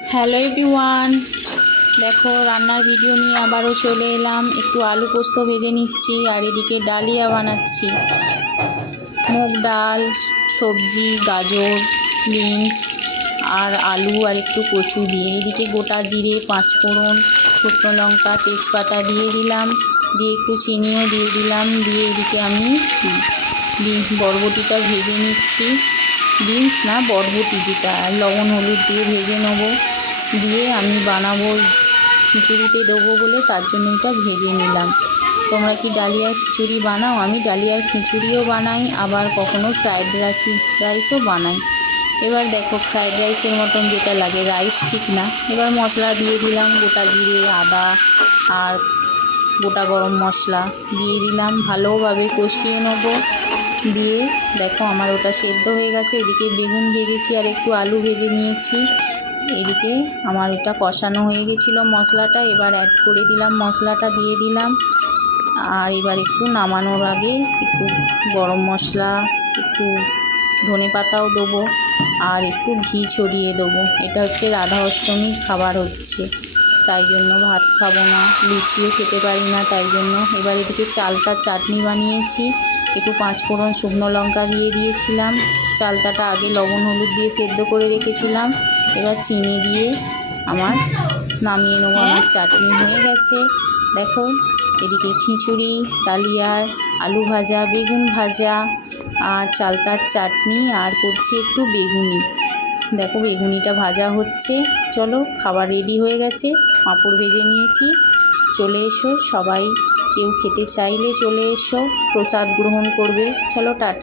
Hello everyone, দেখো রান্নার video নিয়ে আবারও চলে এলাম। একটু আলু পোস্ত ভেজে নিচ্ছি আর এদিকে ডালিয়া বানাচ্ছি। মুগ ডাল, সবজি, গাজর, বিনস আর আলু আর একটু কচু দিয়ে। এদিকে গোটা জিরে, পাঁচফোড়ন, শুকনো লঙ্কা, তেজপাতা দিয়ে দিলাম। দিয়ে একটু চিনিও দিয়ে দিলাম। দিয়ে এদিকে আমি বরবটিটা ভেজে নিচ্ছি। বিনস না বরবটি যেটা লবণ, হলুদ দিয়ে ভেজে নেব। দিয়ে আমি বানাবো, খিচুড়িতে দেবো বলে তার জন্য এটা ভেজে নিলাম। তোমরা কি ডালিয়ার খিচুড়ি বানাও? আমি ডালিয়ার খিচুড়িও বানাই, আবার কখনো ফ্রায়েড রাইস, রাইসও বানাই। এবার দেখো ফ্রায়েড রাইসের মতন যেটা লাগে, রাইস ঠিক না। এবার মশলা দিয়ে দিলাম গোটা জিরে, আদা আর গোটা গরম মশলা। দিয়ে দিলাম, ভালোভাবে কষিয়ে নেব। দিয়ে দেখো আমার ওটা সেদ্ধ হয়ে গেছে। এদিকে বেগুন ভেজেছি আর একটু আলু ভেজে নিয়েছি। এদিকে আমার ওটা কষানো হয়ে গেছিল মশলাটা। এবার অ্যাড করে দিলাম, মশলাটা দিয়ে দিলাম। আর এবার একটু নামানোর আগে একটু গরম মশলা, একটু ধনে পাতাও দেবো আর একটু ঘি ছড়িয়ে দেবো। এটা হচ্ছে রাধা অষ্টমীর খাবার হচ্ছে। তাই জন্য ভাত খাব না, লুচিও খেতে পারি না, তাই জন্য। এবার এদিকে চালটা চাটনি বানিয়েছি। একটু পাঁচফোড়ন শুকনো লঙ্কা দিয়ে দিয়েছিলাম। চালতাটা আগে লবণ হলুদ দিয়ে সেদ্ধ করে রেখেছিলাম। এবার চিনি দিয়ে আমার নামিয়ে নেব আমার চাটনি হয়ে গেছে। দেখো এদিকে খিচুড়ি ডালিয়ার আলু ভাজা বেগুন ভাজা আর চালতার চাটনি আর করছি একটু বেগুনি। দেখো বেগুনিটা ভাজা হচ্ছে। চলো খাবার রেডি হয়ে গেছে। পাঁপড় ভেজে নিয়েছি। চলে এসো। সবাই কেউ খেতে চাইলে চলে এসো। প্রসাদ গ্রহণ করবে। চলো টাটা।